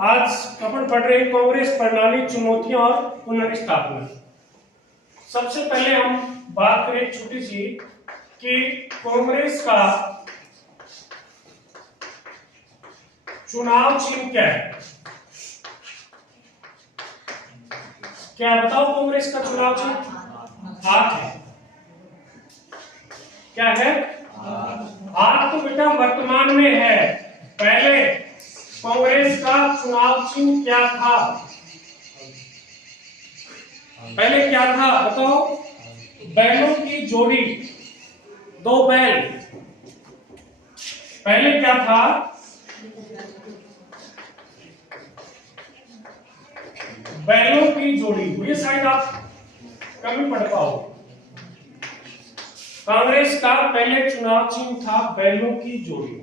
आज अपन पढ़ रहे हैं कांग्रेस प्रणाली, चुनौतियां और पुनर्स्थापना। सबसे पहले हम बात करें छोटी सी कि कांग्रेस का चुनाव चिन्ह क्या है। क्या बताओ, कांग्रेस का चुनाव चिन्ह हाथ है। क्या है? हाथ तो बेटा वर्तमान में है। पहले कांग्रेस का चुनाव चिन्ह क्या था? पहले क्या था बताओ? बैलों की जोड़ी, दो बैल। पहले क्या था? बैलों की जोड़ी। ये शायद आप कभी पढ़ पाओ। कांग्रेस का पहले चुनाव चिन्ह था बैलों की जोड़ी,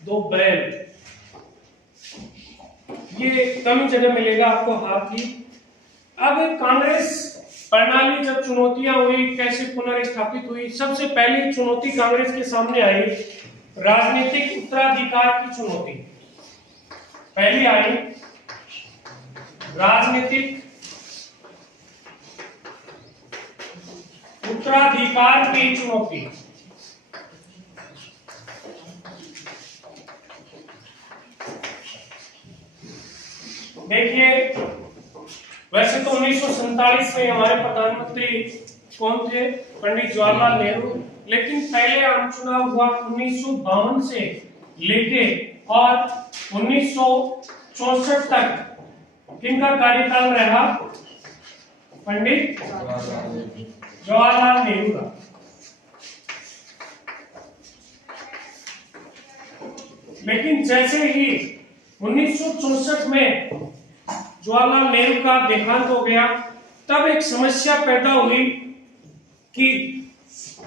दो बैल। ये कम जगह मिलेगा आपको हाथी। अब कांग्रेस प्रणाली जब चुनौतियां हुई, कैसे पुनर्स्थापित हुई, सबसे पहली चुनौती कांग्रेस के सामने आई राजनीतिक उत्तराधिकार की चुनौती। पहली आई राजनीतिक उत्तराधिकार की चुनौती। देखिए, वैसे तो 1947 में हमारे प्रधानमंत्री कौन थे? पंडित जवाहरलाल नेहरू। लेकिन पहले आम चुनाव हुआ 1952 से लेके और 1964 तक। किनका कार्यकाल रहा? पंडित जवाहरलाल नेहरू का। लेकिन जैसे ही 1964 में जवाहरलाल नेहरू का देहांत हो गया, तब एक समस्या पैदा हुई कि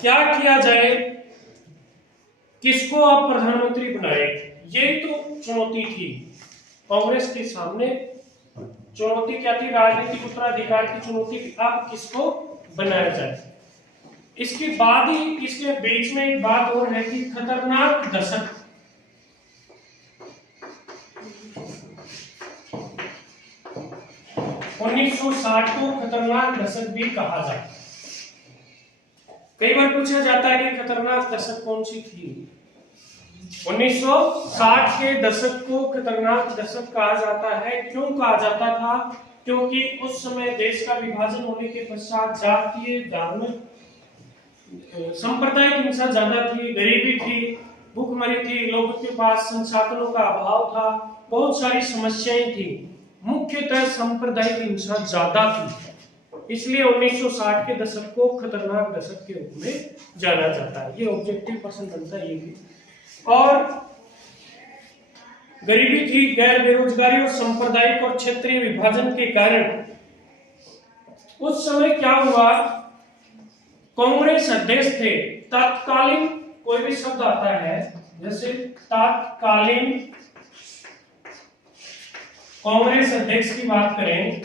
क्या किया जाए, किसको आप प्रधानमंत्री बनाए। ये तो चुनौती थी कांग्रेस के सामने। चुनौती क्या थी? राजनीतिक उत्तराधिकार की चुनौती थी। आप किसको बनाया जाए। इसके बाद ही इसके बीच में एक बात और है कि खतरनाक दशक 1960 को खतरनाक दशक भी कहा जाता है। कई बार पूछा जाता है कि खतरनाक दशक कौन सी थी। 1960 के दशक को खतरनाक दशक कहा जाता है। क्यों कहा जाता था? क्योंकि उस समय देश का विभाजन होने के पश्चात जातीय, धार्मिक, सांप्रदायिक हिंसा ज्यादा थी, गरीबी थी, भूखमरी थी, लोगों के पास संसाधनों का अभाव था, बहुत सारी समस्याएं थी। मुख्यतः सांप्रदायिक हिंसा ज्यादा थी। इसलिए 1960 के दशक को खतरनाक दशक के रूप में जाना जाता है। ये ऑब्जेक्टिव क्वेश्चन बनता है ये भी। और गरीबी थी, गैर बेरोजगारी और सांप्रदायिक और क्षेत्रीय विभाजन के कारण उस समय क्या हुआ? कांग्रेस अध्यक्ष थे तत्कालीन, कोई भी शब्द आता है जैसे तत्कालीन कांग्रेस अध्यक्ष की बात करें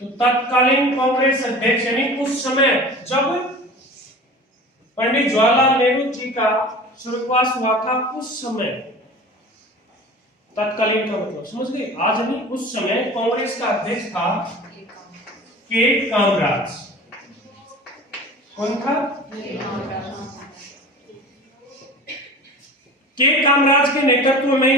तो तत्कालीन कांग्रेस अध्यक्ष यानी उस समय जब पंडित जवाहरलाल नेहरू जी का स्वर्गवास हुआ था, उस समय तत्कालीन का मतलब समझ गए? आज नहीं, उस समय कांग्रेस का अध्यक्ष था के कामराज। कौन था? के कामराज के नेतृत्व में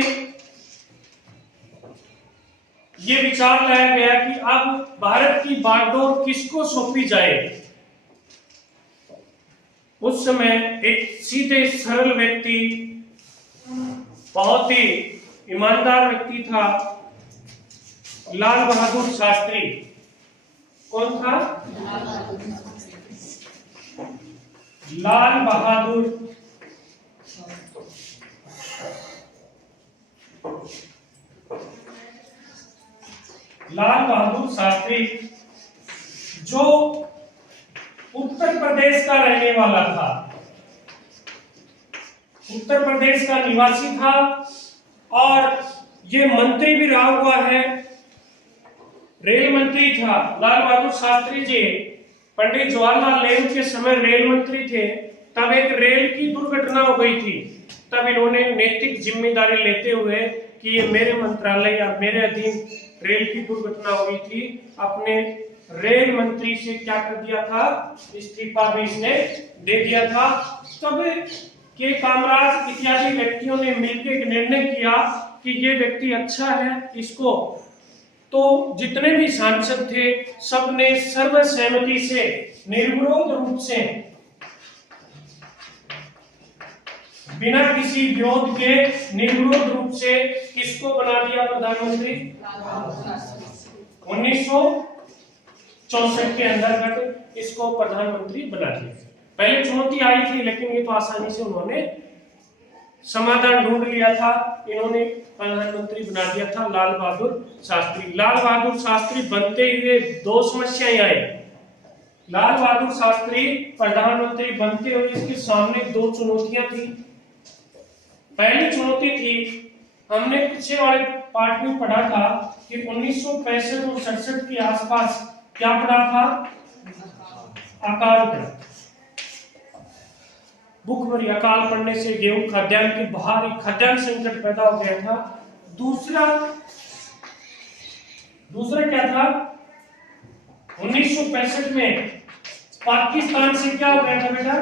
ये विचार लाया गया कि अब भारत की बागडोर किसको सौंपी जाए। उस समय एक सीधे सरल व्यक्ति, बहुत ही ईमानदार व्यक्ति था, लाल बहादुर शास्त्री। कौन था? लाल बहादुर शास्त्री, जो उत्तर प्रदेश का रहने वाला था, उत्तर प्रदेश का निवासी था और ये मंत्री भी रहा हुआ है, रेल मंत्री था। लाल बहादुर शास्त्री जी पंडित जवाहरलाल नेहरू के समय रेल मंत्री थे। तब एक रेल की दुर्घटना हो गई थी। तब इन्होंने नैतिक जिम्मेदारी लेते हुए कि ये मेरे मंत्रालय या मेरे अधीन रेल की दुर्घटना हुई थी, अपने रेल मंत्री से क्या कर दिया था, इस्तीफा भी इसने दे दिया था। तब के कामराज इत्यादि व्यक्तियों ने मिलकर एक निर्णय किया कि ये व्यक्ति अच्छा है, इसको, तो जितने भी सांसद थे सब ने सर्वसहमति से निर्विरोध रूप से बिना किसी विरोध के निर्विरोध रूप से किसको बना दिया प्रधानमंत्री, 1964 के अंतर्गत इसको प्रधानमंत्री बना दिया। पहले चुनौती आई थी लेकिन ये तो आसानी से उन्होंने समाधान ढूंढ लिया था। इन्होंने प्रधानमंत्री बना दिया था लाल बहादुर शास्त्री। लाल बहादुर शास्त्री बनते हुए दो समस्याएं आई। लाल बहादुर शास्त्री प्रधानमंत्री बनते हुए इसके सामने दो चुनौतियां थी। पहली चुनौती थी, हमने पीछे वाले पार्ट में पढ़ा था कि 1965 और 67 के आसपास क्या पढ़ा था, अकाल पड़ा, भूखमरी, अकाल पड़ने से गेहूं खाद्यान्न की भारी खाद्यान्न संकट पैदा हो गया था। दूसरा क्या था, 1965 में पाकिस्तान से क्या हो गया था बेटा,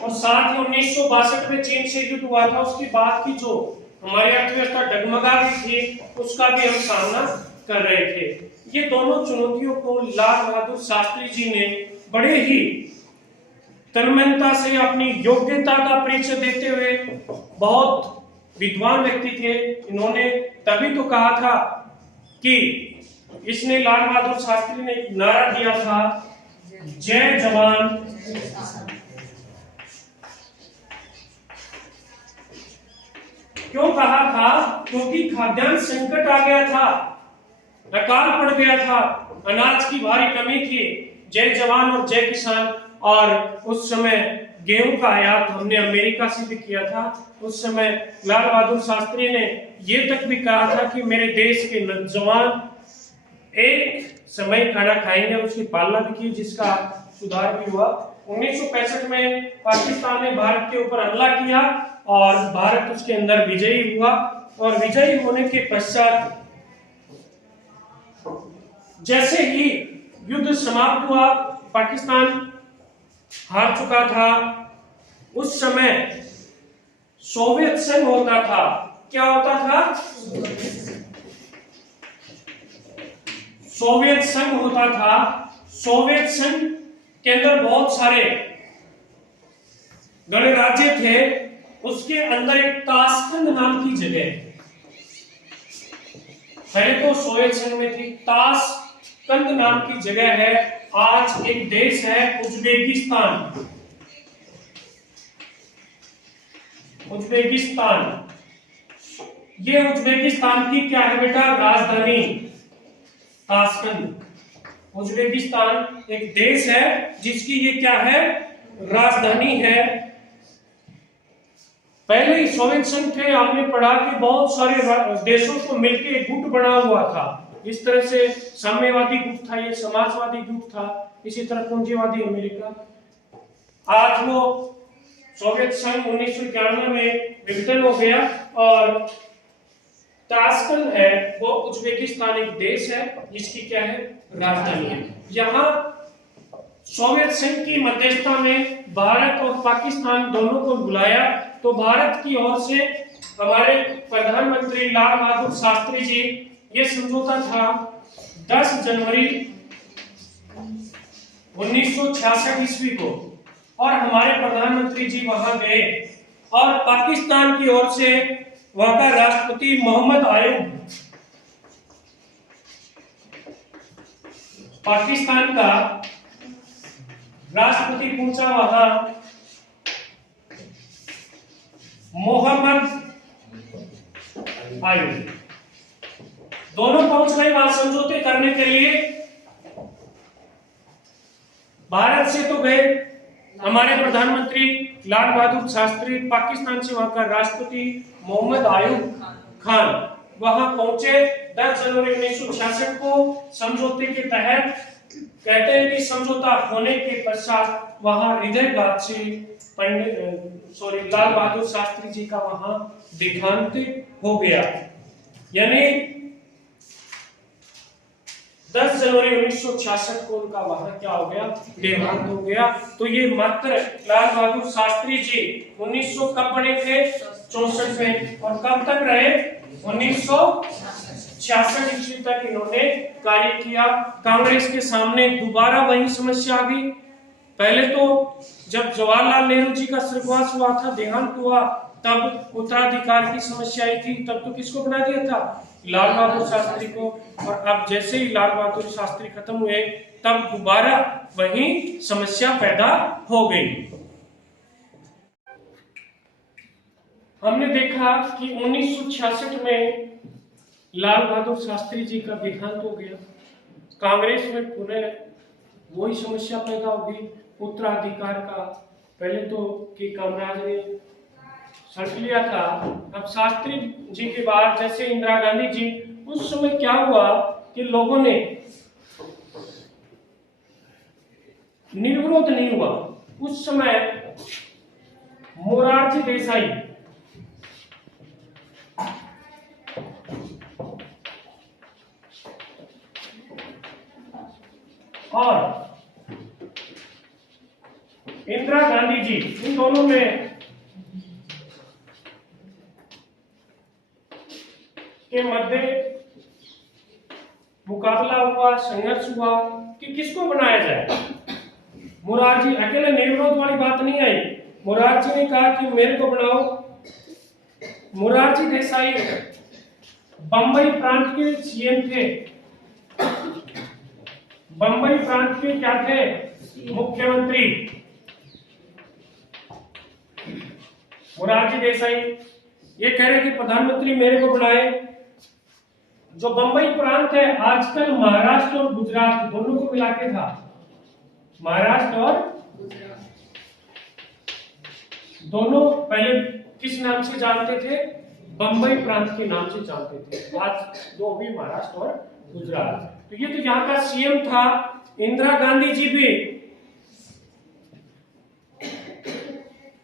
और साथ ही 1962 में चीन से युद्ध हुआ था। उसके बाद की जो हमारी अर्थव्यवस्था डगमगा रही थी उसका भी हम सामना कर रहे थे। ये दोनों चुनौतियों को लाल बहादुर शास्त्री जी ने बड़े ही तन्मयता से अपनी योग्यता का परिचय देते हुए, बहुत विद्वान व्यक्ति थे, इन्होंने तभी तो कहा था कि इसने लाल बहादुर शास्त्री ने नारा दिया था, जय जवान क्यों कहा था, क्योंकि खाद्यान्न संकट आ गया था, अकाल पड़ गया था, अनाज की भारी कमी थी। जय जवान और जय किसान, और उस समय गेहूं का आयात हमने अमेरिका से भी किया था। उस समय लाल बहादुर शास्त्री ने ये तक भी कहा था कि मेरे देश के नौजवान एक समय खाना खाएंगे, उसकी पालना भी की, जिसका सुधार भी हुआ। 1965 में पाकिस्तान ने भारत के ऊपर हमला किया और भारत उसके अंदर विजयी हुआ, और विजयी होने के पश्चात जैसे ही युद्ध समाप्त हुआ, पाकिस्तान हार चुका था, उस समय सोवियत संघ होता था। क्या होता था, सोवियत संघ होता था। सोवियत संघ के अंदर बहुत सारे गणराज्य थे। उसके अंदर एक ताशकंद नाम की जगह, पहले तो सोवियत संघ में थी, ताशकंद नाम की जगह है। आज एक देश है उज्बेकिस्तान। उज्बेकिस्तान, ये उज्बेकिस्तान की क्या है बेटा, राजधानी ताशकंद। उज्बेकिस्तान एक देश है जिसकी ये क्या है, राजधानी है। पहले ही सोवियत संघ थे, हमने पढ़ा कि बहुत सारे देशों को मिलकर एक गुट बना हुआ था। इस तरह से साम्यवादी गुट था, ये समाजवादी गुट था, इसी तरह पूंजीवादी अमेरिका। आज वो सोवियत संघ 1991 में विघटन हो गया, और ताशकंद है वो उज्बेकिस्तान एक देश है जिसकी क्या है, राजधानी है। यहाँ सोवियत संघ की मध्यस्थता में भारत और पाकिस्तान दोनों को बुलाया, तो भारत की ओर से हमारे प्रधानमंत्री लाल बहादुर शास्त्री जी, ये समझौता था 10 जनवरी 1966 ईस्वी को, और हमारे प्रधानमंत्री जी वहां गए, और पाकिस्तान की ओर से वहां का राष्ट्रपति मोहम्मद आयूब, पाकिस्तान का राष्ट्रपति पहुंचा वहां, मोहम्मद आयूब, दोनों पहुंच गए वहां समझौते करने के लिए। भारत से तो गए हमारे प्रधानमंत्री लाल बहादुर शास्त्री, पाकिस्तान से वहां का राष्ट्रपति मोहम्मद आयूब खान वहां पहुंचे। 10 जनवरी 1966 को समझौते के तहत कहते हैं कि समझौता होने के पश्चात वहां हृदयघात से लाल बहादुर शास्त्री जी का वहां देहांत हो गया। यानी 10 जनवरी 1966 को उनका वहां क्या हो गया, देहांत हो गया। तो ये मात्र लाल बहादुर शास्त्री जी 1900 कब बने थे, 64 में, और कब तक रहे, 1966 ईस्वी तक इन्होंने कार्य किया। कांग्रेस के सामने दोबारा वही समस्या आ गई। पहले तो जब जवाहरलाल नेहरू जी का स्वर्गवास हुआ था, देहांत हुआ, तब उत्तराधिकार की समस्या आई थी। तब तो किसको बना दिया था, लाल बहादुर शास्त्री को। और अब जैसे ही लाल बहादुर शास्त्री खत्म हुए, तब दोबारा वही समस्या पैदा हो गई। हमने देखा कि 1966 में लाल बहादुर शास्त्री जी का देहांत हो गया। कांग्रेस में पुनः वही समस्या पैदा हो गई, उत्तराधिकार का। पहले तो कि कामराज ने सड़क लिया था, अब शास्त्री जी के बाद जैसे इंदिरा गांधी जी, उस समय क्या हुआ कि लोगों ने निर्विरोध नहीं हुआ। उस समय मोरारजी देसाई और इंदिरा गांधी जी, इन दोनों में के मध्य मुकाबला हुआ, संघर्ष हुआ कि किसको बनाया जाए। मोरारजी अकेले निर्विरोध वाली बात नहीं आई। मोरारजी ने कहा कि मेरे को बनाओ। मोरारजी देसाई बंबई प्रांत के सीएम थे, बंबई प्रांत के क्या थे, मुख्यमंत्री। मोरारजी देसाई ये कह रहे कि प्रधानमंत्री मेरे को बनाए। जो बंबई प्रांत है, आजकल महाराष्ट्र और गुजरात दोनों को मिला के था। महाराष्ट्र और दोनों पहले किस नाम से जानते थे, बंबई प्रांत के नाम से जानते थे। आज दो भी महाराष्ट्र और गुजरात। तो ये तो यहाँ का सीएम था। इंदिरा गांधी जी भी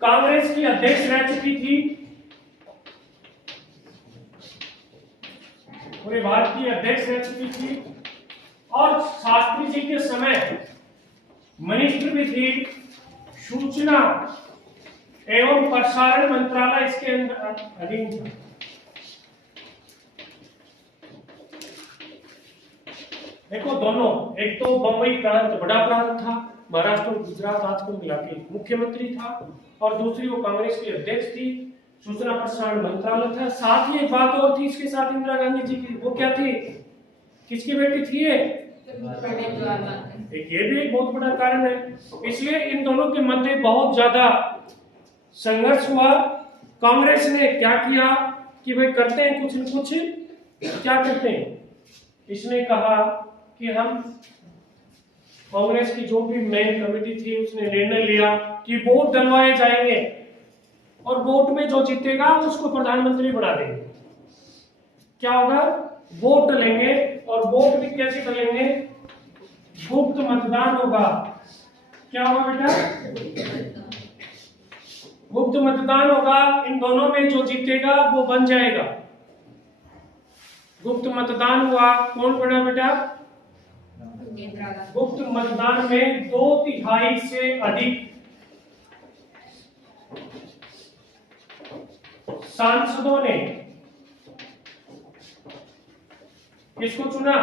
कांग्रेस की अध्यक्ष रह चुकी थी, पूरे भारत की अध्यक्ष रह चुकी थी, और शास्त्री जी के समय मिनिस्टर भी थी। सूचना एवं प्रसारण मंत्रालय इसके अधीन था। देखो दोनों, एक तो बंबई प्रांत बड़ा प्रांत था, महाराष्ट्र और गुजरात आज को मिला के मुख्यमंत्री था, और दूसरी वो कांग्रेस की अध्यक्ष थी, सूचना प्रसारण मंत्रालय था। साथ ही एक बात और थी इसके साथ इंदिरा गांधी जी की, वो क्या थी, किसकी बेटी थी ये, ये भी एक बहुत बड़ा कारण है। इसलिए इन दोनों के मध्य बहुत ज्यादा संघर्ष हुआ। कांग्रेस ने क्या किया कि भाई करते हैं कुछ न कुछ, क्या करते हैं, इसने कहा कि हम, कांग्रेस की जो भी मेन कमेटी थी उसने निर्णय लिया कि वोट डलवाए जाएंगे, और वोट में जो जीतेगा उसको प्रधानमंत्री बना देंगे। क्या होगा, वोट लेंगे, और वोट भी कैसे करेंगे, गुप्त मतदान होगा। क्या होगा बेटा, गुप्त मतदान होगा। इन दोनों में जो जीतेगा वो बन जाएगा। गुप्त मतदान हुआ, कौन बना बेटा, गुप्त मतदान में 2/3 से अधिक सांसदों ने किसको चुना,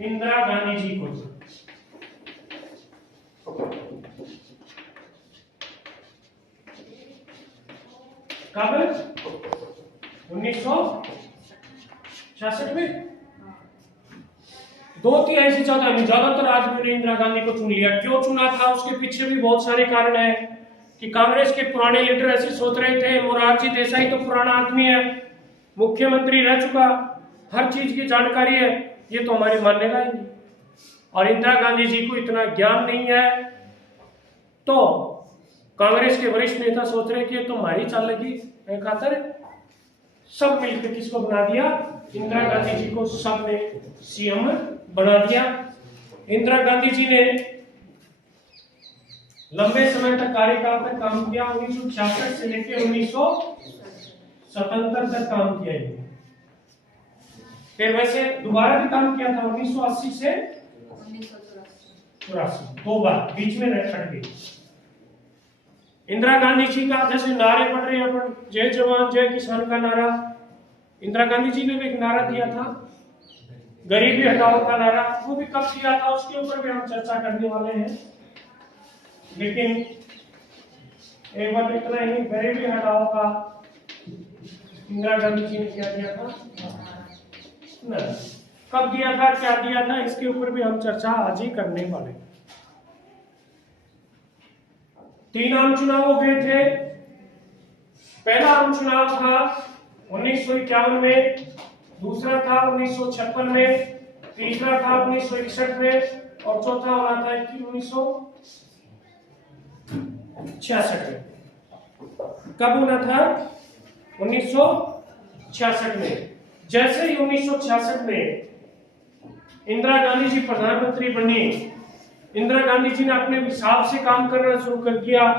इंदिरा गांधी जी को। कब, 1966 में। 2/3 से ज्यादा नहीं, ज्यादातर आदमी ने इंदिरा गांधी को चुन लिया। क्यों चुना था, उसके पीछे भी बहुत सारे कारण है कि कांग्रेस के पुराने लीडर ऐसे सोच रहे थे, मोरारजी देसाई तो पुराना आदमी है, मुख्यमंत्री रह चुका, हर चीज की जानकारी है, ये तो हमारी मानेगा ही नहीं। और इंदिरा गांधी जी को इतना ज्ञान नहीं है। तो कांग्रेस के वरिष्ठ नेता सोच रहे कि ये तो हमारी चालाकी खातर सब मिलकर किसको बना दिया, इंदिरा गांधी जी को सब ने सीएम बना दिया। इंदिरा गांधी जी ने लंबे समय तक कार्यकाल तक काम किया, 1966 से लेकर 1977 तक काम किया है। फिर वैसे दोबारा भी काम किया था 1980 से 1984, 2 बार बीच में हट गई। इंदिरा गांधी जी का जैसे नारे पढ़ रहे हैं अपन, जय जवान जय किसान का नारा, इंदिरा गांधी जी ने भी एक नारा दिया था, गरीबी हटाओ का नारा, वो भी कब दिया था उसके ऊपर भी हम चर्चा करने वाले हैं। लेकिन एक बार इतना ही, गरीबी हटाओ का इंदिरा गांधी जी ने क्या दिया था, नहीं कब दिया था, क्या दिया था, इसके ऊपर भी हम चर्चा आज ही करने वाले। 3 आम चुनाव हो गए थे। पहला आम चुनाव था 1951 में, दूसरा था 1956 में, तीसरा था 1961 में और चौथा होना था 1966 में। कब होना था? 1966 में। जैसे ही 1966 में इंदिरा गांधी जी प्रधानमंत्री बनी, इंदिरा गांधी जी ने अपने हिसाब से काम करना शुरू कर दिया।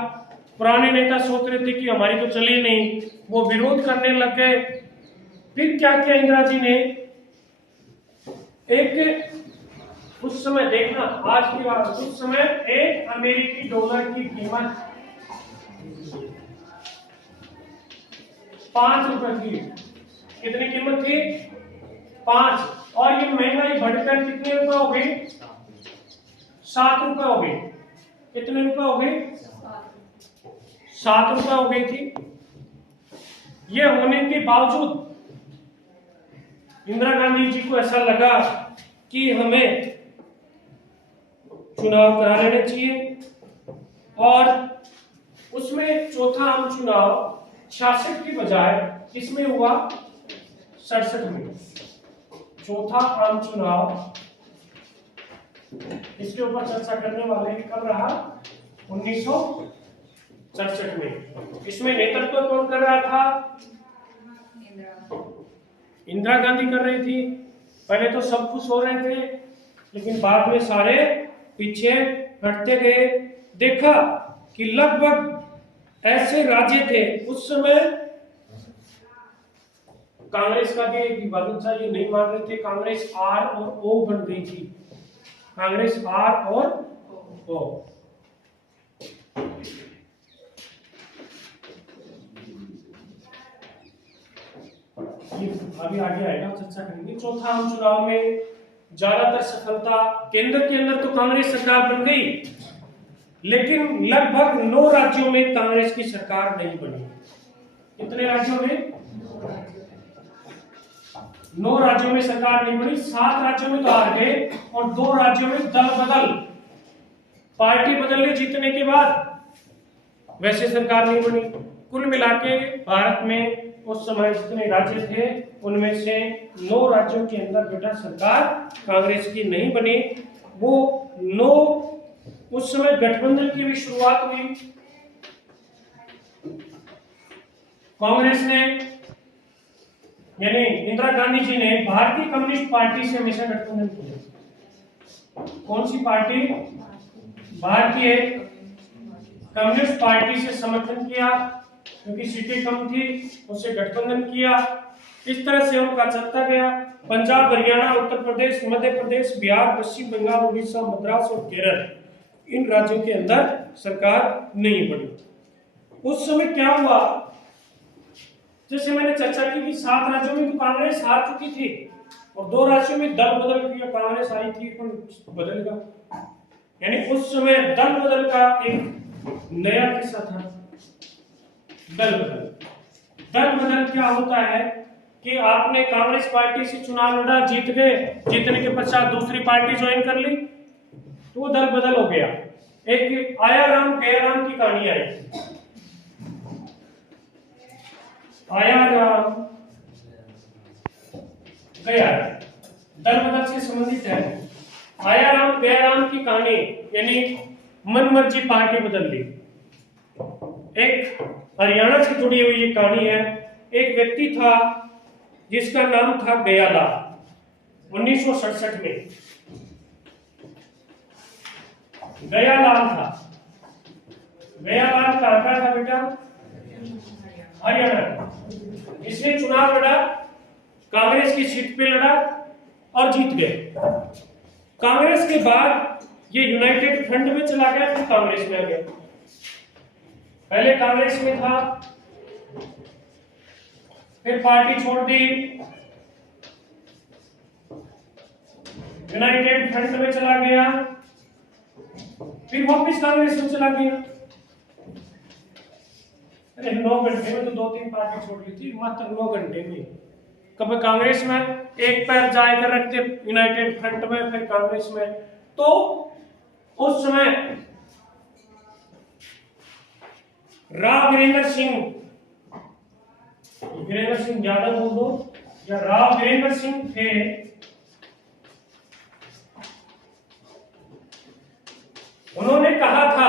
पुराने नेता सोच रहे थे कि हमारी तो चली नहीं, वो विरोध करने लग गए। फिर क्या किया इंदिरा जी ने, एक उस समय देखना, आज की बात, उस समय एक अमेरिकी डॉलर की कीमत 5 रुपए थी। कितनी कीमत थी? 5। और ये महंगाई बढ़कर कितने रुपए हो गई? 7 रुपए हो गई। कितने रुपए हो गई? 7 रुपए हो गई थी। ये होने के बावजूद इंदिरा गांधी जी को ऐसा लगा कि हमें चुनाव करा लेने चाहिए, और उसमें चौथा आम चुनाव 66 की बजाय किसमें हुआ? 67 में। चौथा आम चुनाव, इसके ऊपर चर्चा करने वाले हैं, कब रहा? 1967 में। इसमें नेतृत्व कौन कर रहा था? इंदिरा गांधी कर रही थी। पहले तो सब खुश हो रहे थे, लेकिन बाद में सारे पीछे हटते गए। देखा कि लगभग ऐसे राज्य थे उस समय, कांग्रेस का भी एक विभाजन था, ये नहीं मान रहे थे। कांग्रेस आर और ओ बन गई थी। कांग्रेस आर और ओ। अभी आगे आएगा, चर्चा करेंगे। चौथा आम चुनाव में ज्यादातर सफलता, केंद्र के अंदर तो कांग्रेस सरकार बन गई, लेकिन लगभग 9 राज्यों में कांग्रेस की सरकार नहीं बनी। कितने राज्यों में? 9 राज्यों में सरकार नहीं बनी। 7 राज्यों में तो हार गए और 2 राज्यों में दल बदल, पार्टी बदलने जीतने के बाद वैसे सरकार नहीं बनी। कुल मिलाके भारत में उस समय जितने राज्य थे उनमें से 9 राज्यों के अंदर बेटा सरकार कांग्रेस की नहीं बनी। वो 9, उस समय गठबंधन की भी शुरुआत हुई। कांग्रेस ने, यानी इंदिरा गांधी जी ने भारतीय कम्युनिस्ट पार्टी से हमेशा गठबंधन किया। कौन सी पार्टी? भारतीय कम्युनिस्ट पार्टी से समर्थन किया, क्योंकि सीटें कम थी, उससे गठबंधन किया। इस तरह से उनका चलता गया। पंजाब, हरियाणा, उत्तर प्रदेश, मध्य प्रदेश, बिहार, पश्चिम बंगाल, उड़ीसा, मद्रास और केरल, इन राज्यों के अंदर सरकार नहीं बनी। उस समय क्या हुआ, जैसे मैंने चर्चा की कि 7 राज्यों में तो कांग्रेस हार चुकी थी और 2 राज्यों में दल बदल किया। कांग्रेस आई थी पर बदल गया, यानी उस समय दल बदल का एक नया किस्सा था। दल बदल, दल बदल क्या होता है कि आपने कांग्रेस पार्टी से चुनाव लड़ा, जीत गए, जीतने के पश्चात दूसरी पार्टी ज्वाइन कर ली, तो वो दल बदल हो गया। एक आया राम गया राम की कहानी आई। आया राम गया, दल बदल से संबंधित है। आया राम गया राम की कहानी, यानी मनमर्जी पार्टी बदल ली। एक हरियाणा से जुड़ी हुई ये कहानी है। एक व्यक्ति था जिसका नाम था गयालाल। 1967 में गयालाल था। गयालाल कहाँ का था बेटा? हरियाणा का। इसने चुनाव लड़ा, कांग्रेस की सीट पे लड़ा और जीत गए। कांग्रेस के बाद ये यूनाइटेड फ्रंट में चला गया, फिर कांग्रेस में आ गया। पहले कांग्रेस में था, फिर पार्टी छोड़ दी, यूनाइटेड फ्रंट में चला गया, फिर वापस कांग्रेस में चला गया। अरे 9 घंटे में तो 2-3 पार्टी छोड़ ली थी, मात्र 9 घंटे में। कभी कांग्रेस में एक पैर जाकर रखते यूनाइटेड फ्रंट में, फिर कांग्रेस में। तो उस समय राव वीरेंद्र सिंह यादव बोल दो या राव वीरेंद्र सिंह थे। उन्होंने कहा था,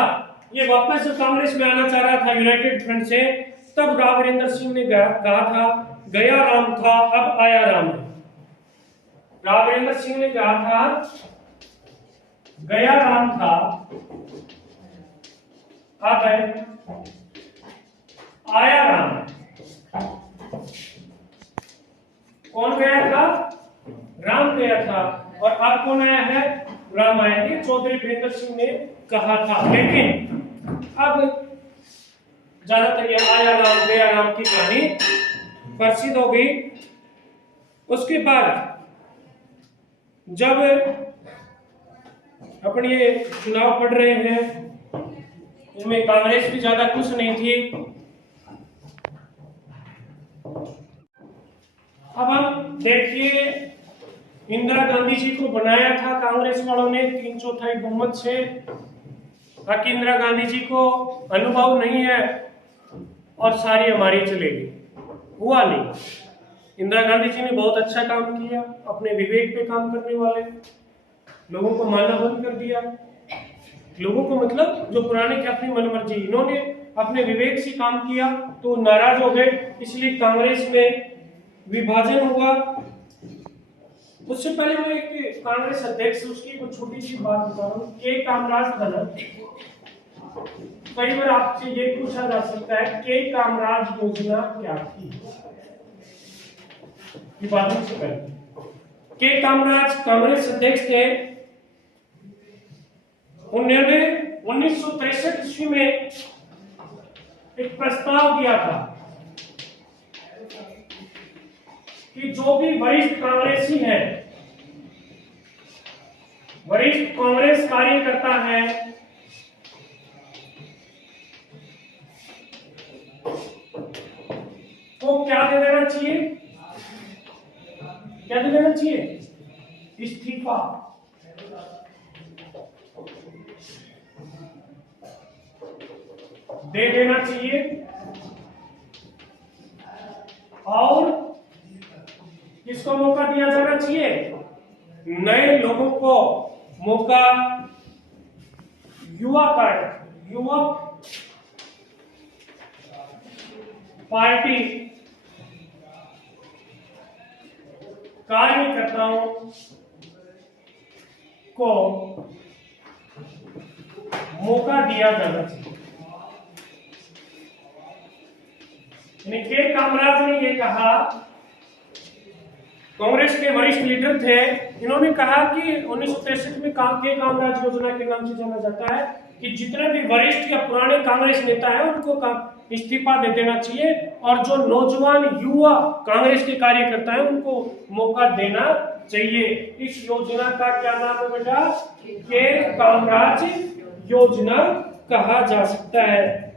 ये वापस कांग्रेस में आना चाह रहा था यूनाइटेड फ्रंट से, तब राव वीरेंद्र सिंह ने कहा था गया राम था अब आया राम है। राव वीरेंद्र सिंह ने कहा था गया राम था अब आया राम है। कौन गया था? राम गया था, और अब कौन आया है? राम आया। ये चौधरी वीरेंद्र सिंह ने कहा था। लेकिन अब ज्यादातर ये आया राम गया राम की कहानी प्रसिद्ध हो गई। उसके बाद जब अपन ये चुनाव पढ़ रहे हैं, इनमें कांग्रेस भी ज्यादा खुश नहीं थी। अब हम देखिए, इंदिरा गांधी जी को बनाया था कांग्रेस वालों ने 3/4 बहुमत से, ताकि इंदिरा गांधी जी को अनुभव नहीं है और सारी हमारी चलेगी। हुआ नहीं। इंदिरा गांधी जी ने बहुत अच्छा काम किया, अपने विवेक पे काम करने वाले लोगों को मानना बंद कर दिया। लोगों को मतलब जो पुराने की अपनी मनमर्जी, इन्होंने अपने विवेक से काम किया तो नाराज हो गए, इसलिए कांग्रेस में विभाजन हुआ। उससे पहले मैं एक कांग्रेस अध्यक्ष उसकी कुछ छोटी सी बात बता रहा हूँ। के कामराज था ना, कई बार आपसे ये पूछा जा सकता है के कामराज योजना क्या थी। विभाजन से पहले के कामराज कांग्रेस अध्यक्ष थे। उन्होंने 1963 ईस्वी में एक प्रस्ताव दिया था कि जो भी वरिष्ठ कांग्रेसी है, वरिष्ठ कांग्रेस कार्यकर्ता है, तो क्या दे देना चाहिए? क्या दे देना चाहिए? इस्तीफा। दे देना चाहिए और किसको मौका दिया जाना चाहिए? नए लोगों को मौका, युवक पार्टी कार्यकर्ताओं को मौका दिया जाना चाहिए। के कामराज ने ये कहा, कांग्रेस के वरिष्ठ लीडर थे, इन्होंने कहा कि 1963 में के कामराज योजना के नाम से जाना जाता है कि जितने भी वरिष्ठ या पुराने कांग्रेस नेता हैं उनको इस्तीफा दे देना चाहिए और जो नौजवान युवा कांग्रेस के कार्यकर्ता हैं उनको मौका देना चाहिए। इस योजना का क्या नाम है बेटा? के कामराज योजना कहा जा सकता है।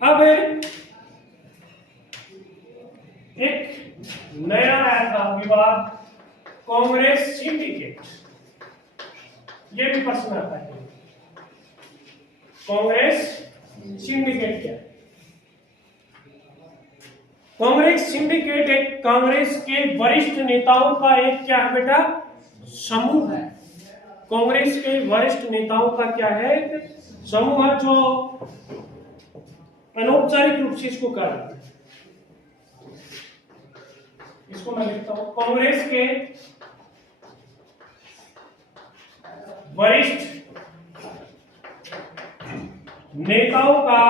अब एक नया आया था विवाद, कांग्रेस सिंडिकेट। ये भी प्रश्न आता है, कांग्रेस सिंडिकेट क्या है? कांग्रेस सिंडिकेट एक कांग्रेस के वरिष्ठ नेताओं का एक क्या है बेटा? समूह है। कांग्रेस के वरिष्ठ नेताओं का क्या है? समूह है, जो अनौपचारिक रूप से इसको कर रहा है। इसको मैं लिखता हूं, कांग्रेस के वरिष्ठ नेताओं का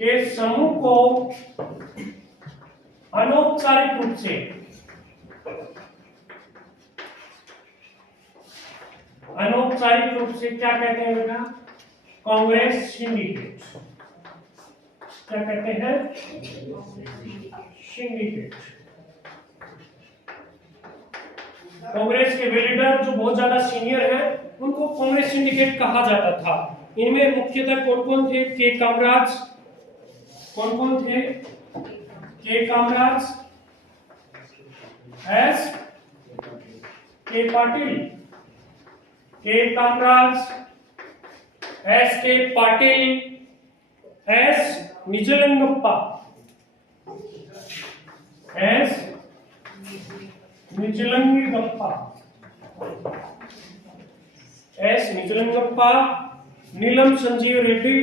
के समूह को अनौपचारिक रूप से क्या कहते हैं बेटा? कांग्रेस सिंडिकेट। क्या कहते हैं? सिंडिकेट। कांग्रेस के लीडर जो बहुत ज्यादा सीनियर है उनको कांग्रेस सिंडिकेट कहा जाता था। इनमें मुख्यतः कौन कौन थे? के कामराज। कौन कौन थे? के कामराज, एस के पाटिल, के Kamaraj, S K Patil, S Nijalingappa, S Nijalingappa, S Nijalingappa, Neelam Sanjiva Reddy.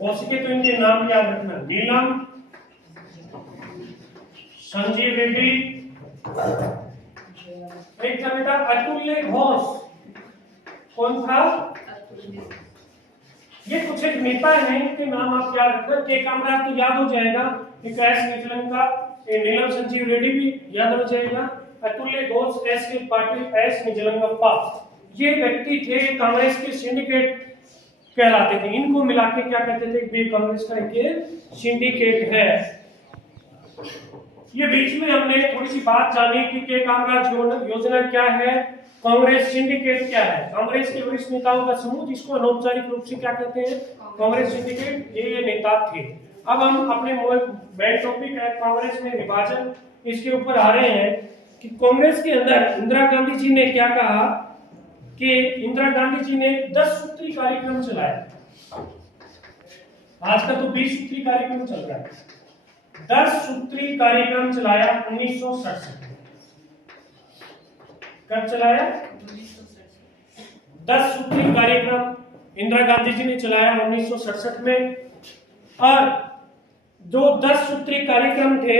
हो सके तो इनके नाम याद रखना। नीलम संजीव रेड्डी। एक था बेटा अतुल्य घोष। कौन था? ये कुछ एक नेता है, इनके नाम आप याद रखना। के कामराज तो याद हो जाएगा, एस निजलिंगप्पा, नीलम संजीव रेड्डी भी याद हो जाएगा। अतुल्य Ghosh, S K Patil, S Nijalingappa, ये व्यक्ति थे कांग्रेस के सिंडिकेट कहलाते थे। इनको मिला के क्या कहते थे? वे कांग्रेस का एक सिंडिकेट है। ये बीच में हमने थोड़ी सी बात जानी कि के कामराज योजना क्या है, कांग्रेस सिंडिकेट क्या है। कांग्रेस के वरिष्ठ नेताओं का समूह जिसको अनौपचारिक रूप से क्या कहते हैं? कांग्रेस सिंडिकेट। ये नेता थे। अब हम अपने मेन टॉपिक है कांग्रेस में विभाजन, इसके ऊपर आ रहे हैं कि कांग्रेस के अंदर इंदिरा गांधी जी ने क्या कहा कि इंदिरा गांधी जी ने 10 सूत्री कार्यक्रम चलाया। आज का तो 20 सूत्री कार्यक्रम चल रहा है। 10 सूत्री कार्यक्रम चलाया 1967। कब चलाया? 10 सूत्री कार्यक्रम इंदिरा गांधी जी ने चलाया 1967 में। और जो 10 सूत्री कार्यक्रम थे,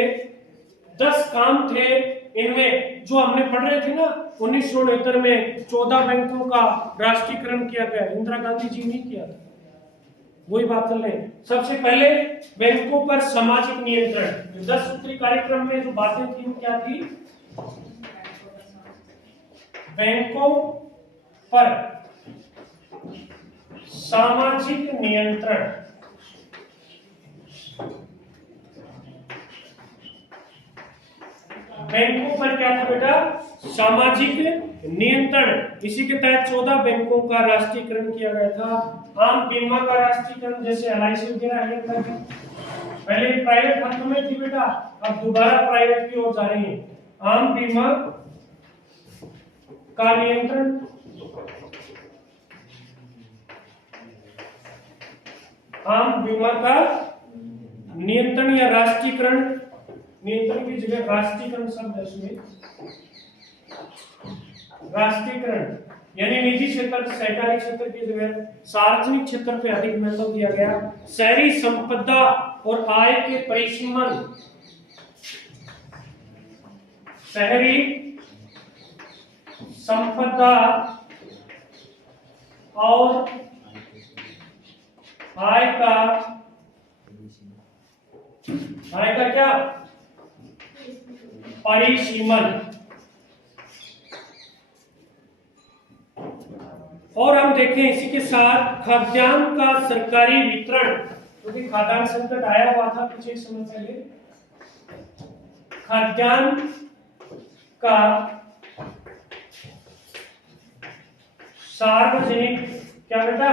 10 काम थे, इनमें जो हमने पढ़ रहे थे ना 1969 में 14 बैंकों का राष्ट्रीयकरण किया गया, इंदिरा गांधी जी ने किया था। वही बात चल रही है। सबसे पहले बैंकों पर सामाजिक नियंत्रण। 10 सूत्री कार्यक्रम में जो बातें थी वो क्या थी? बैंकों पर सामाजिक नियंत्रण। बैंकों पर क्या था बेटा? सामाजिक नियंत्रण। इसी के तहत 14 बैंकों का राष्ट्रीयकरण किया गया था। आम बीमा का राष्ट्रीयकरण, जैसे LIC वगैरह है, पहले प्राइवेट हाथों में थी बेटा, अब दोबारा प्राइवेट की ओर जा रही है। आम बीमा का नियंत्रण, आम बीमा का नियंत्रण या राष्ट्रीयकरण, नियंत्रण की जगह राष्ट्रीयकरण शब्द है इसमें। राष्ट्रीयकरण यानी निजी क्षेत्र, सहकारी क्षेत्र की जगह सार्वजनिक क्षेत्र पे अधिक महत्व दिया गया। शहरी संपदा और आय के परिसीमन, शहरी संपदा और आय का क्या? परिसीमन। और हम देखें इसी के साथ खाद्यान्न का सरकारी वितरण, क्योंकि खाद्यान्न संकट आया हुआ था कुछ एक समय पहले। खाद्यान्न का सार्वजनिक क्या बेटा?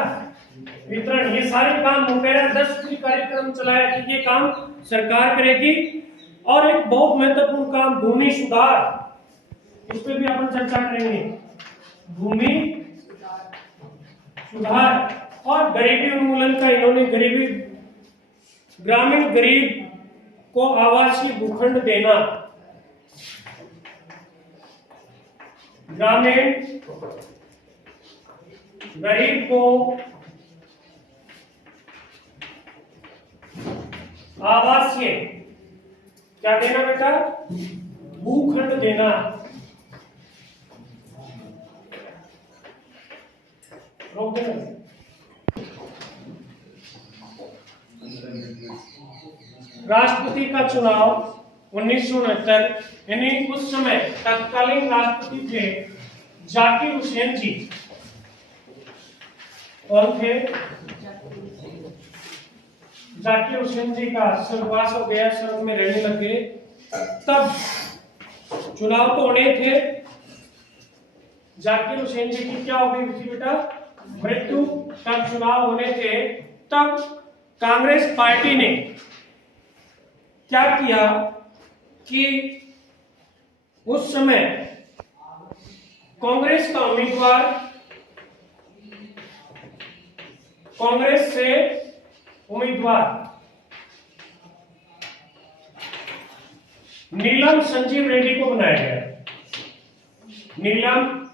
वितरण। ये सारे काम हो गए। 10 सूत्री कार्यक्रम चलाया कि ये काम सरकार करेगी। और एक बहुत महत्वपूर्ण काम भूमि सुधार, इस पे भी अपन चर्चा करेंगे। भूमि सुधार और गरीबी उन्मूलन का इन्होंने गरीबी, ग्रामीण गरीब को आवासीय भूखंड देना, ग्रामीण गरीब को आवासीय क्या देना बेटा? भूखंड देना। रोक देना। राष्ट्रपति का चुनाव 1969, यानी उस समय तत्कालीन राष्ट्रपति थे जाकिर हुसैन जी। कौन थे? जाकिर हुसैन जी का स्वर्गवास हो गया, स्वर्ग में रहने लगे। तब चुनाव तो होने थे, जाकिर हुसैन जी की क्या हो गई थी बेटा? मृत्यु। तब चुनाव होने थे, तब कांग्रेस पार्टी ने क्या किया कि उस समय कांग्रेस का उम्मीदवार, कांग्रेस से उम्मीदवार नीलम संजीव रेड्डी को बनाया गया। नीलम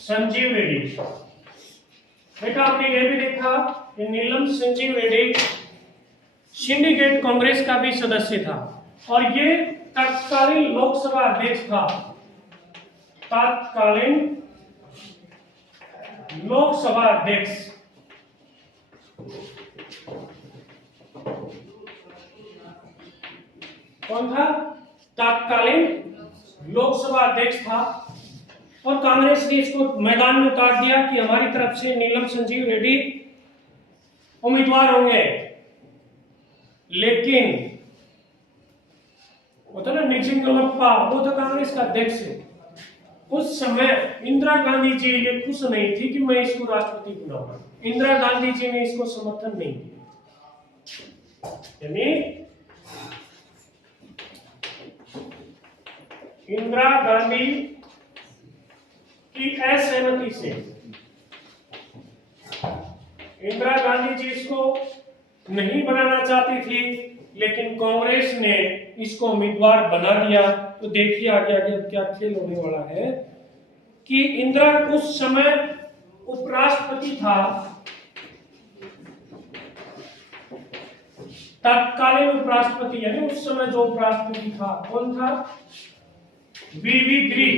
संजीव रेड्डी। बेटा आपने यह भी देखा कि नीलम संजीव रेड्डी सिंडिकेट कांग्रेस का भी सदस्य था और ये तत्कालीन लोकसभा अध्यक्ष था। तत्कालीन लोकसभा अध्यक्ष कौन था? तत्कालीन लोकसभा अध्यक्ष था। और कांग्रेस ने इसको मैदान में उतार दिया कि हमारी तरफ से नीलम संजीव रेड्डी उम्मीदवार होंगे। लेकिन वो था ना निजिंगलप्पा, वो तो कांग्रेस का अध्यक्ष है। उस समय इंदिरा गांधी जी ये खुश नहीं थी कि मैं इसको राष्ट्रपति बनाऊंगा। इंदिरा गांधी जी ने इसको समर्थन नहीं दिया। यानी इंदिरा गांधी की असहमति से इंदिरा गांधी जी इसको नहीं बनाना चाहती थी, लेकिन कांग्रेस ने इसको उम्मीदवार बना दिया। तो देखिए आगे आगे क्या खेल होने वाला है कि इंदिरा उस समय उपराष्ट्रपति था। तत्कालीन उपराष्ट्रपति यानी उस समय जो उपराष्ट्रपति था कौन था? वीवी गिरी।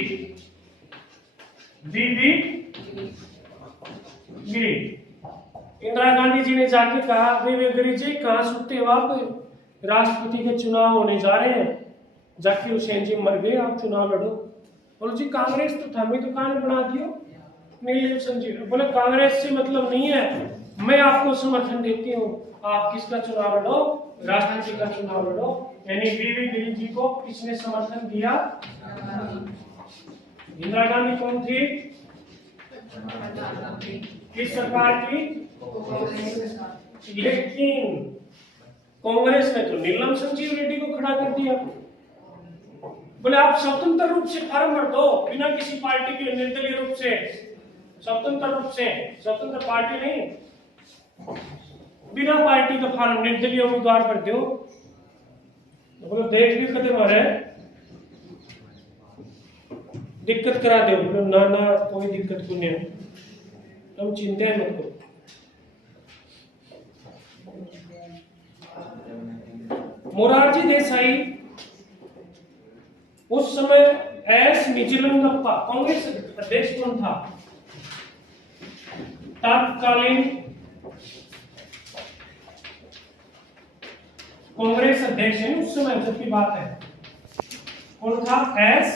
वीवी गिरी। इंदिरा गांधी जी ने जाके कहा, वीवी गिरी जी कहां सुनते हो आप? राष्ट्रपति के चुनाव होने जा रहे हैं, जाकिर हुसैन जी मर गए, आप चुनाव लड़ो। बोलो जी कांग्रेस तो था, मैं दुकान बना दियो। नीलम संजीव बोले कांग्रेस से मतलब नहीं है, मैं आपको समर्थन देती हूँ, आप किसका चुनाव लड़ो? राष्ट्रपति का चुनाव लड़ो। यानी वीवी गिरी जी को किसने समर्थन दिया? इंदिरा गांधी कौन थी? किस सरकार की? लेकिन कांग्रेस ने तो नीलम संजीव रेड्डी को खड़ा कर दिया। बोले आप स्वतंत्र रूप से फॉर्म भर दो, बिना किसी पार्टी के, निर्दलीय रूप से, स्वतंत्र रूप से, स्वतंत्र पार्टी नहीं, बिना पार्टी का फॉर्म निर्दलीय उम्मीदवार भर दो। बोलो देख ली कदम आ रहा है, दिक्कत करा दो। बोलो ना ना कोई दिक्कत को नहीं है, तुम चिंता मत करो। मोरारजी देसाई उस समय एस निजलिंगप्पा कांग्रेस अध्यक्ष कौन था? तत्कालीन कांग्रेस अध्यक्ष है उस समय जब की बात है, कौन था? एस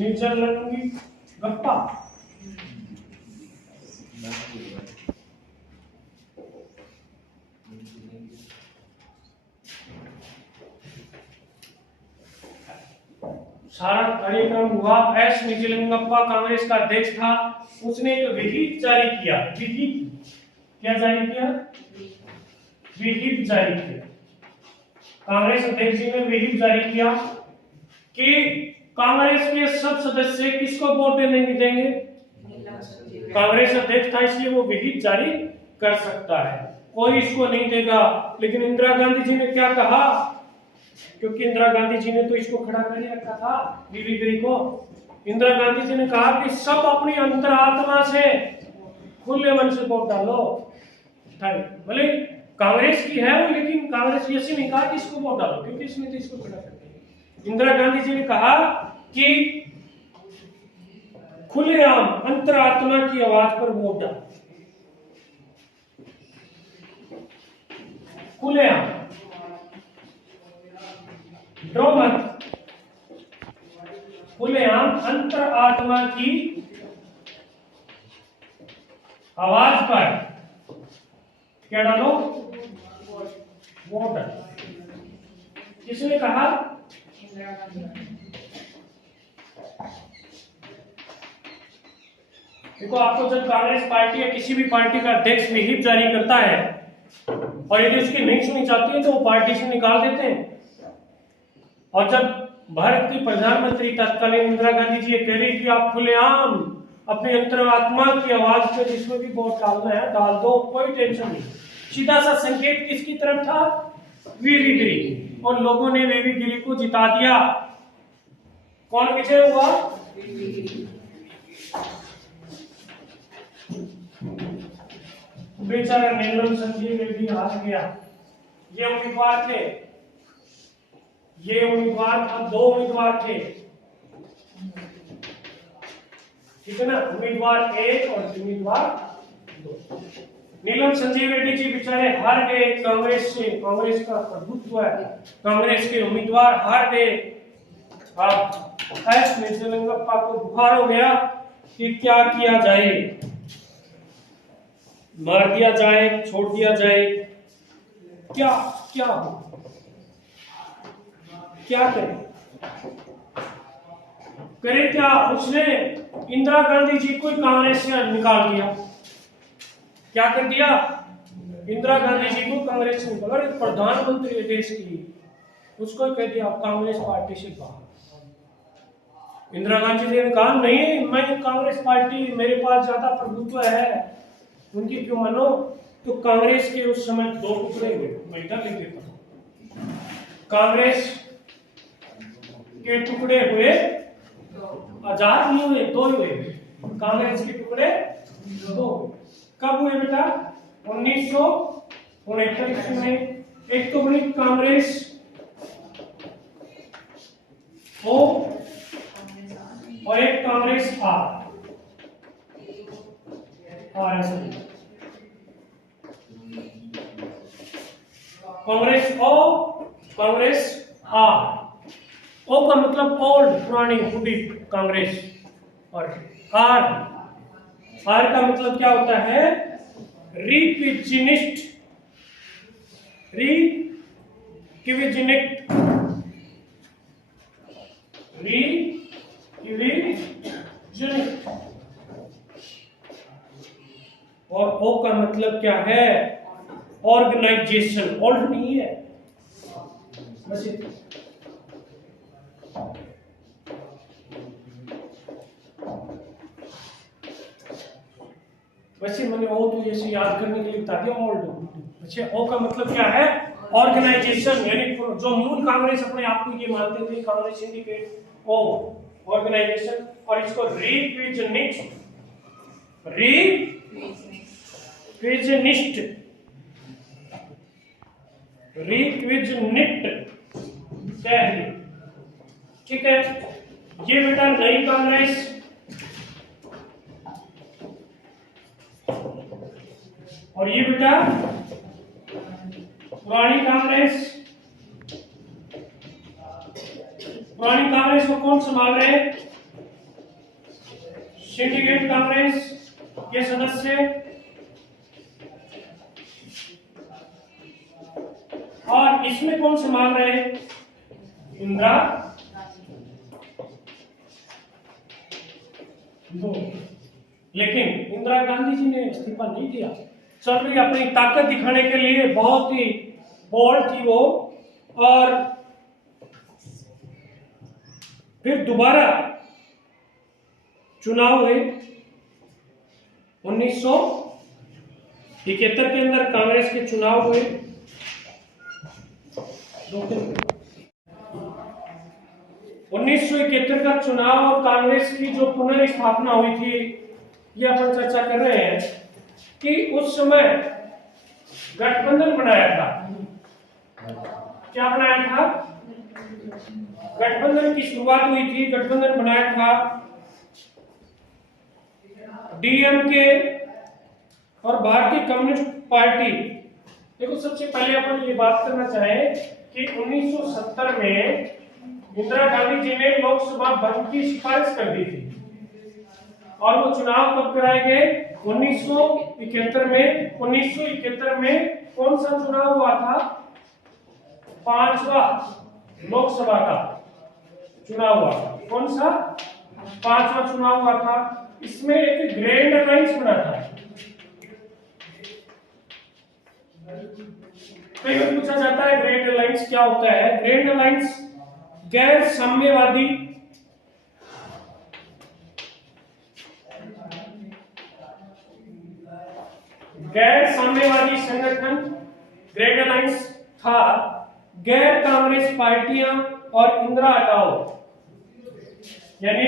निजलिंगप्पा। सारा कार्यक्रम हुआ। एस निजलिंगप्पा कांग्रेस का अध्यक्ष था। उसने एक विहिप जारी किया। विहिप क्या जारी किया? विहिप जारी किया। कांग्रेस अध्यक्ष जी ने विहिप जारी किया कि कांग्रेस के सब सदस्य किसको वोट देने देंगे? कांग्रेस अध्यक्ष था इसलिए वो विहिप जारी कर सकता है, कोई इसको नहीं देगा। लेकिन इंदिरा गांधी जी ने क्या कहा? क्योंकि इंदिरा गांधी जी ने तो इसको खड़ा कर रखा था वीवी गिरी को। इंदिरा गांधी जी ने कहा कि सब अपनी अंतरात्मा से खुले मन से वोट डालो। भले कांग्रेस की है वो, लेकिन कांग्रेस ये नहीं कहा कि इसको वोट डालो, क्योंकि इसने तो इसको खड़ा कर दिया। इंदिरा गांधी जी ने कहा कि खुलेआम अंतरात्मा की आवाज पर वोट डालो, खुलेआम, ड्रो मत, खुलेआम अंतरात्मा की आवाज पर क्या डालो, वोट डालो। किसने कहा? देखो, आपको जब कांग्रेस पार्टी या किसी भी पार्टी का अध्यक्ष व्हिप जारी करता है और यदि उसकी नहीं सुनी जाती है तो वो पार्टी से निकाल देते हैं। और जब भारत की प्रधानमंत्री तत्कालीन इंदिरा गांधी जी ये कह रही कि आप खुलेआम अपने अंतरात्मा की आवाज पे जिसमें भी वोट डालना है डाल दो, कोई टेंशन नहीं, सीधा सा संकेत किसकी तरफ था? वीवी गिरी। और लोगों ने वीवी गिरी को जिता दिया। कौन विजय हुआ? बेचारा नीलम संजीव रेड्डी हार गया। ये उम्मीदवार थे, ये उम्मीदवार था, दो उम्मीदवार थे, ठीक है ना, उम्मीदवार एक और उम्मीदवार दो। नीलम संजीव रेड्डी जी बेचारे हार गए कांग्रेस से, कांग्रेस का प्रभुत्व है, कांग्रेस के उम्मीदवार हार गए। अब एस निजलिंगप्पा को बुखार हो गया कि क्या किया जाए, मार दिया जाए, छोड़ दिया जाए, क्या क्या हो, क्या करें, करे क्या? उसने इंदिरा गांधी जी को कांग्रेस से निकाल दिया। क्या कर दिया? इंदिरा गांधी जी को कांग्रेस से निकाल, प्रधानमंत्री देश की, उसको कह दिया कांग्रेस पार्टी से बाहर। इंदिरा गांधी जी ने कहा नहीं, मैं कांग्रेस पार्टी, मेरे पास ज्यादा प्रभुत्व है, उनकी क्यों मानो? तो कांग्रेस के उस समय दो टुकड़े हुए, मैं इधर लिख देता हूं, कांग्रेस के टुकड़े हुए, आजाद नहीं हुए, दो हुए, कांग्रेस के टुकड़े दो। कब हुए बेटा? 1969 में। एक तो बनी कांग्रेस ओ और एक Congress R, Congress O, Congress R. O का मतलब ओल्ड, पुरानी, बूढ़ी कांग्रेस, और आर, आर का मतलब क्या होता है? Revisionist, revisionist, revisionist. और ओ का मतलब क्या है? ऑर्गेनाइजेशन, ओल्ड नहीं है बस। वैसे मैंने ओ तो जैसे याद करने के लिए बता दिया, ओल्ड। अच्छा, ओ का मतलब क्या है? ऑर्गेनाइजेशन, यानी जो मूल कांग्रेस अपने आप को ये मानते थे, कांग्रेस इंडिकेट ओ, ऑर्गेनाइजेशन। और इसको रिविजनिस्ट, रिविजनिस्ट, रिविजनिस्ट, ठीक है। ये बेटा नई कांग्रेस, और ये बेटा पुरानी कांग्रेस। पुरानी कांग्रेस को कौन संभाल रहे? सिंडिकेट कांग्रेस के सदस्य, और इसमें कौन संभाल रहे? इंदिरा दो। लेकिन इंदिरा गांधी जी ने इस्तीफा नहीं दिया, चल रही अपनी ताकत दिखाने के लिए, बहुत ही बोल्ड थी वो। और फिर दोबारा चुनाव हुए 1971 के अंदर, कांग्रेस के चुनाव हुए। 1971 का चुनाव और कांग्रेस की जो पुनर्स्थापना हुई थी, ये अपन चर्चा कर रहे हैं कि उस समय गठबंधन बनाया था। क्या बनाया था? गठबंधन की शुरुआत हुई थी, गठबंधन बनाया था डीएमके और भारतीय कम्युनिस्ट पार्टी। देखो, सबसे पहले अपन ये बात करना चाहें कि 1970 में इंदिरा गांधी जी ने लोकसभा भंग की सिफारिश कर दी थी और वो चुनाव कब कराए गए? 1971 में। 1971 में कौन सा चुनाव हुआ था? 5वां लोकसभा का चुनाव हुआ था। कौन सा? 5वां चुनाव हुआ था। इसमें एक ग्रैंड अलायंस बना था। कई बार पूछा जाता है ग्रैंड अलायंस क्या होता है? ग्रैंड अलायंस गैर साम्यवादी संगठन ग्रैंड अलायंस था गैर कांग्रेस पार्टियां और इंदिरा हटाओ, यानी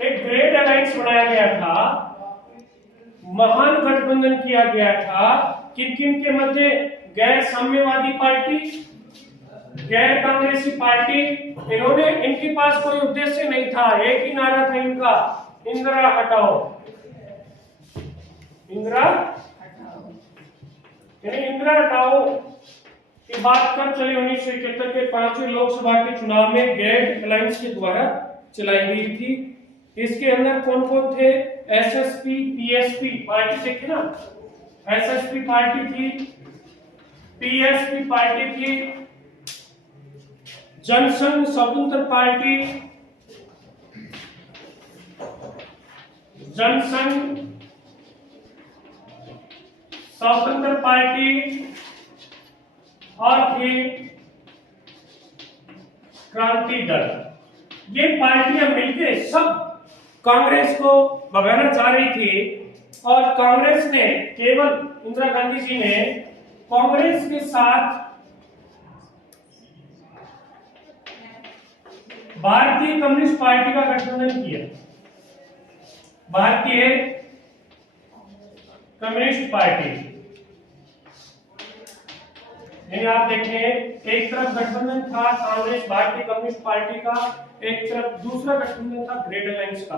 एक ग्रेट अलायंस बनाया गया था, महान गठबंधन किया गया था। किन किन के मध्य? गैर साम्यवादी पार्टी, गैर कांग्रेसी पार्टी। इन्होंने, इनके पास कोई उद्देश्य नहीं था, एक ही नारा था इनका, इंदिरा हटाओ, इंदिरा यानी इंदिरा हटाओ की बात कब चली? 1971 के 5वें लोकसभा के चुनाव में ग्रेट अलायंस के द्वारा चलाई गई थी। इसके अंदर कौन कौन थे? एसएसपी, पीएसपी पार्टी देखी ना, एसएसपी पार्टी थी, पीएसपी पार्टी थी, जनसंघ स्वतंत्र पार्टी, जनसंघ स्वतंत्र पार्टी और थी क्रांति दल। ये पार्टियां मिलकर सब कांग्रेस को भगाना चाह रही थी और कांग्रेस ने, केवल इंदिरा गांधी जी ने कांग्रेस के साथ भारतीय कम्युनिस्ट पार्टी का गठबंधन किया। भारतीय कम्युनिस्ट पार्टी, यानी आप देखें, एक तरफ गठबंधन था कांग्रेस भारतीय कम्युनिस्ट पार्टी का, एक तरफ दूसरा गठबंधन था ग्रेट अलायंस का।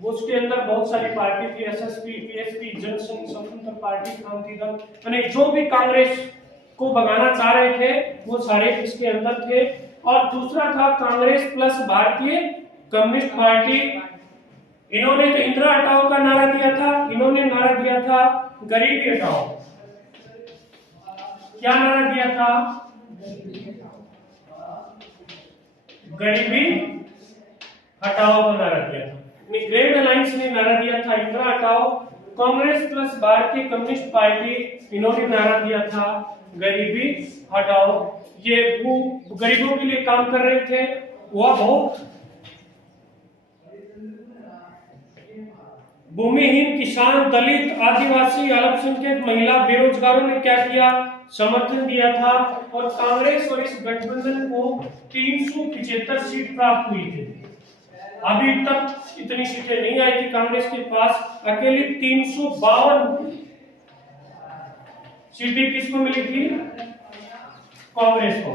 वो उसके अंदर बहुत सारी पार्टी थी, एसएसपी, पीएसपी, जनसंघ स्वतंत्र पार्टी, क्रांति दल, यानी जो भी कांग्रेस को भगाना चाह रहे थे वो सारे इसके अंदर थे। और दूसरा था कांग्रेस प्लस भारतीय कम्युनिस्ट पार्टी। इन्होंने तो इंदिरा हटाओ का नारा दिया था, इन्होंने नारा दिया था गरीबी हटाओ। क्या नारा दिया था? गरीबी हटाओ का नारा दिया था। ग्रेट अलायंस ने नारा दिया था इंदिरा हटाओ। कांग्रेस प्लस भारतीय कम्युनिस्ट पार्टी, इन्होंने नारा दिया था गरीबी हटाओ। ये वो गरीबों के लिए काम कर रहे थे। वह बहुत भूमिहीन, किसान, दलित, आदिवासी, अल्पसंख्यक, महिला, बेरोजगारों ने क्या किया? समर्थन दिया था। और कांग्रेस और इस गठबंधन को 375 सीट प्राप्त हुई थी। अभी तक इतनी सीटें नहीं आई थी कांग्रेस के पास। अकेली 352 सीटें किसको मिली थी? कांग्रेस को।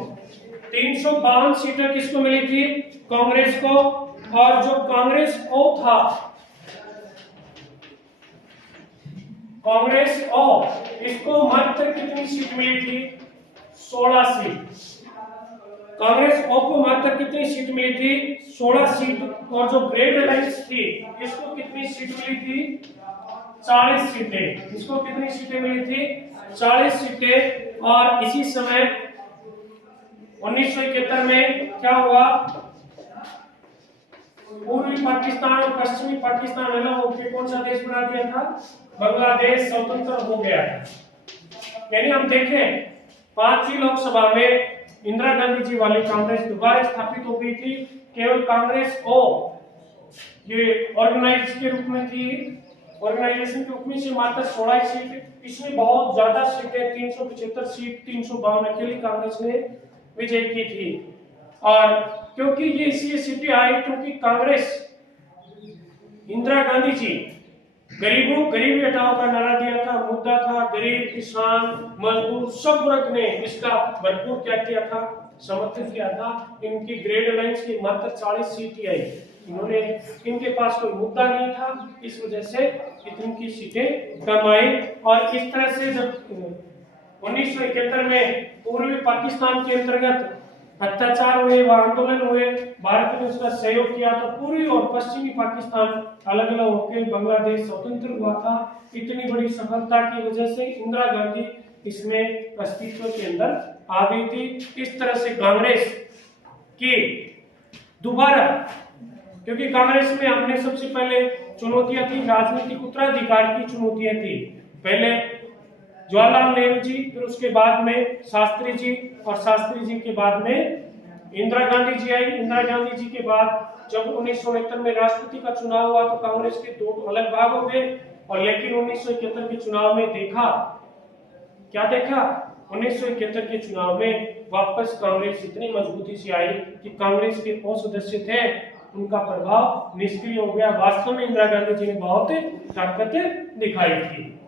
352 सीटें किसको मिली थी? कांग्रेस को। और जो कांग्रेस ओ था, कांग्रेस ओ, इसको मात्र कितनी सीट मिली थी? 16 सीट। कांग्रेस ओ को मात्र कितनी सीट मिली थी? 16 सीट। और जो ग्रेट अलायंस थी, इसको कितनी सीट मिली थी? 40 सीटें। इसको कितनी सीटें मिली थी? 40 सीटें। और इसी समय 1971 में क्या हुआ? पूर्वी पाकिस्तान और पश्चिमी पाकिस्तान अलग होकर कौन सा देश बना दिया था? बांग्लादेश स्वतंत्र हो गया था। यानी हम देखें, 5वीं लोकसभा में इंदिरा गांधी जी वाली कांग्रेस दोबारा स्थापित हो गई थी। केवल कांग्रेस ओ ये ऑर्गेनाइज के रूप में थी, ऑर्गेनाइजेशन के रूप में से मात्र 16 सीट। इसमें बहुत ज्यादा सीटें, 375 सीट, 352 अकेली कांग्रेस ने विजय की थी। और क्योंकि ये इसलिए सीटें आई क्योंकि कांग्रेस, इंदिरा गांधी जी गरीबी हटाओ का नारा दिया था, मुद्दा था गरीब, किसान, मजदूर सब वर्ग ने इसका भरपूर क्या किया था, समर्थन किया था। इनकी ग्रेड अलायंस की मात्र 40 सीटें आई, इन्होंने, इनके पास कोई मुद्दा नहीं था, इस वजह से इतनी की सीटें कम आई। और इस तरह से जब 1971 में पूर्वी पाकिस्तान के अंतर्गत अत्याचार हुए, वह आंदोलन हुए, भारत ने उसका सहयोग किया, तो पूर्वी और पश्चिमी पाकिस्तान अलग अलग होकर बांग्लादेश स्वतंत्र हुआ था। इतनी बड़ी सफलता की वजह से इंदिरा गांधी इसमें अस्तित्व के अंदर आ गई थी। इस तरह से कांग्रेस की दोबारा, क्योंकि कांग्रेस में हमने सबसे पहले चुनौतियां थी, राजनीतिक उत्तराधिकार की चुनौतियां थी। पहले जवाहरलाल नेहरू जी, फिर उसके बाद में शास्त्री जी, और शास्त्री जी के बाद में इंदिरा गांधी जी आई। इंदिरा गांधी जी के बाद जब 1969 में राष्ट्रपति का चुनाव हुआ तो कांग्रेस के दो अलग भाग हो गए। और लेकिन 1971 के चुनाव में देखा, क्या देखा, 1971 के चुनाव में वापस कांग्रेस इतनी मजबूती से आई कि कांग्रेस के 5 सदस्य थे, उनका प्रभाव निष्क्रिय हो गया। वास्तव में इंदिरा गांधी जी ने बहुत ताकत दिखाई थी।